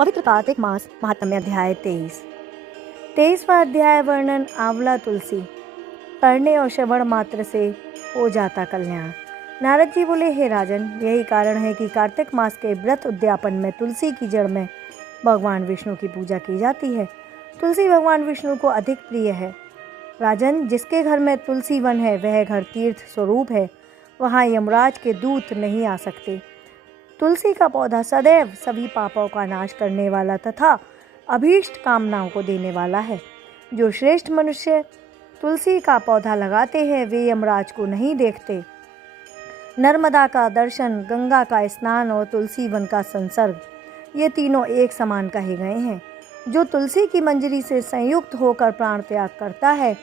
पवित्र कार्तिक मास महात्म्य अध्याय 23वां अध्याय वर्णन आंवला तुलसी। पढ़ने और श्रवण मात्र से हो जाता कल्याण। नारद जी बोले, हे राजन, यही कारण है कि कार्तिक मास के व्रत उद्यापन में तुलसी की जड़ में भगवान विष्णु की पूजा की जाती है। तुलसी भगवान विष्णु को अधिक प्रिय है। राजन, जिसके घर में तुलसी वन है वह घर तीर्थ स्वरूप है, वहाँ यमराज के दूत नहीं आ सकते। तुलसी का पौधा सदैव सभी पापों का नाश करने वाला तथा अभीष्ट कामनाओं को देने वाला है। जो श्रेष्ठ मनुष्य तुलसी का पौधा लगाते हैं वे यमराज को नहीं देखते। नर्मदा का दर्शन, गंगा का स्नान और तुलसी वन का संसर्ग, ये तीनों एक समान कहे गए हैं। जो तुलसी की मंजरी से संयुक्त होकर प्राण त्याग करता है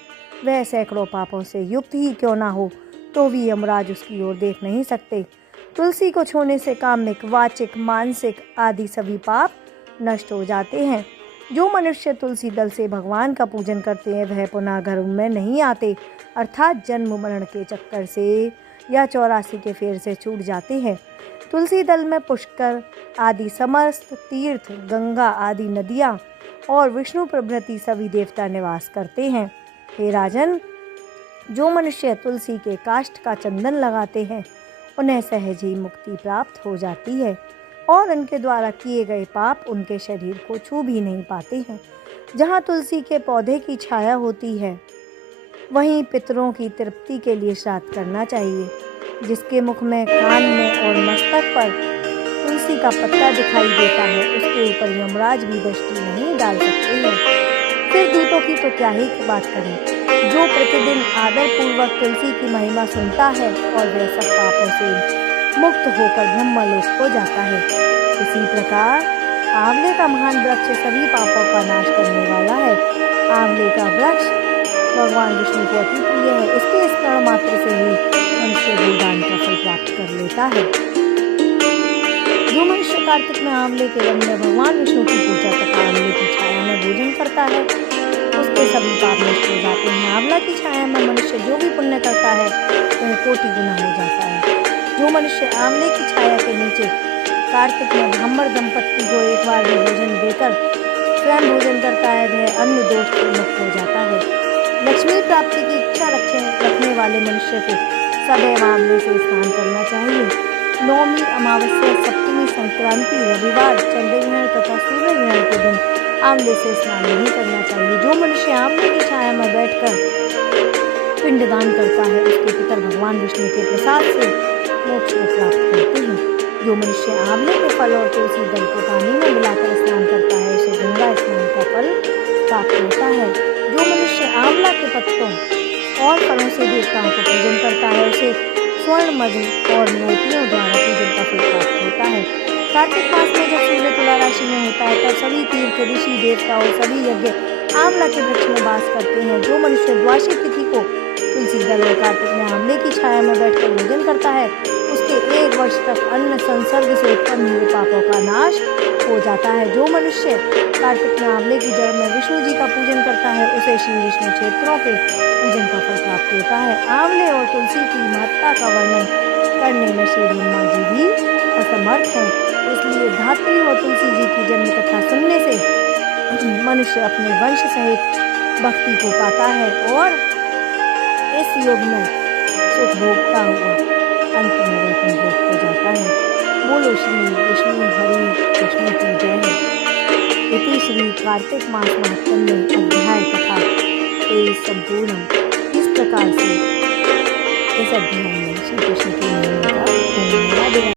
वह सैकड़ों पापों से युक्त ही क्यों ना हो तो भी यमराज उसकी ओर देख नहीं सकते। तुलसी को छूने से कामिक, वाचिक, मानसिक आदि सभी पाप नष्ट हो जाते हैं। जो मनुष्य तुलसी दल से भगवान का पूजन करते हैं वह पुनः घर में नहीं आते, अर्थात जन्म मरण के चक्कर से या 84 के फेर से छूट जाते हैं। तुलसी दल में पुष्कर आदि समस्त तीर्थ, गंगा आदि नदियाँ और विष्णु प्रभृति सभी देवता निवास करते हैं। हे राजन, जो मनुष्य तुलसी के काष्ठ का चंदन लगाते हैं उन्हें सहज ही मुक्ति प्राप्त हो जाती है और उनके द्वारा किए गए पाप उनके शरीर को छू भी नहीं पाते हैं। जहाँ तुलसी के पौधे की छाया होती है वहीं पितरों की तृप्ति के लिए श्राद्ध करना चाहिए। जिसके मुख में, कान में और मस्तक पर तुलसी का पत्ता दिखाई देता है उसके ऊपर यमराज भी दृष्टि नहीं डाल सकते हैं। फिर दूतों की तो क्या ही बात करें। जो प्रतिदिन आदर पूर्वक तुलसी की महिमा सुनता है और वह सब पापों से मुक्त होकर ब्रह्मलोक को जाता है। इसी प्रकार आंवले का महान वृक्ष सभी पापों का नाश करने वाला है। आंवले का वृक्ष भगवान विष्णु को अति प्रिय है। इसके स्मरण मात्र से ही मनुष्य गोदान का फल प्राप्त कर लेता है। जो मनुष्य कार्तिक में आंवले के वन में भगवान विष्णु की पूजा तथा आंवले की छाया में भोजन करता है उसके सभी पाप नष्ट हो जाते हैं। आंवला की छाया में मनुष्य जो भी पुण्य करता है वह कोटि गुना हो जाता है। जो मनुष्य आंवले की छाया के नीचे कार्तिक में ब्राह्मण दंपत्ति को एक बार भी भोजन देकर स्वयं भोजन करता है वह अन्न दोष से मुक्त हो जाता है। लक्ष्मी प्राप्ति की इच्छा रखने वाले मनुष्य को सदैव आंवले से स्नान करना चाहिए। नौमी, अमावस्या, सप्तमी, संक्रांति, रविवार, चंद्रग्रहण तथा सूर्य ग्रहण के दिन आंवले से स्नान नहीं करना चाहिए। जो मनुष्य आंवले की छाया में बैठकर पिंडदान करता है उसके पितर भगवान विष्णु के प्रसाद से मोक्ष को प्राप्त करते हैं। जो मनुष्य आंवले के फल और तुलसी दल को पानी में मिलाकर स्नान करता है उसे गंगा स्नान का फल प्राप्त होता है। जो मनुष्य आंवला के पत्तों और फलों से देवताओं को पूजन करता है उसे स्वर्ण, मधु और मोतियों द्वारा पूजन का फल प्राप्त होता है। कार्तिक मास में जब सूर्य तुला राशि में होता है तब सभी तीर्थ, ऋषि, देवता और सभी यज्ञ आंवला के वृक्ष में वास करते हैं। जो मनुष्य द्वादशी तिथि को तुलसी दल और कार्तिक में आंवले की छाया में बैठकर भोजन करता है उसके 1 वर्ष तक अन्न संसर्ग से उत्पन्न हुए पापों का नाश हो जाता है। जो मनुष्य कार्तिक में आंवले की जड़ में विष्णु जी का पूजन करता है उसे श्री विष्णु क्षेत्रों के पूजन का फल प्राप्त होता है। आंवले और तुलसी की महत्ता का वर्णन करने में श्री ब्रह्मा जी भी असमर्थ हैं। इसलिए धात्री और तुलसी जी की जन्म कथा सुनने से मनुष्य अपने वंश सहित भक्ति को पाता है और इस युग में सुख भोगता हुआ अंत में वैकुंठ लोक को जाता है। बोलो श्री विष्णु हरि विष्णु की जय है। इति श्री कार्तिक मास महात्म्य अध्याय कथा 23 संपूर्ण। इस प्रकार से इस अध्याय में श्री कृष्ण की महिमा का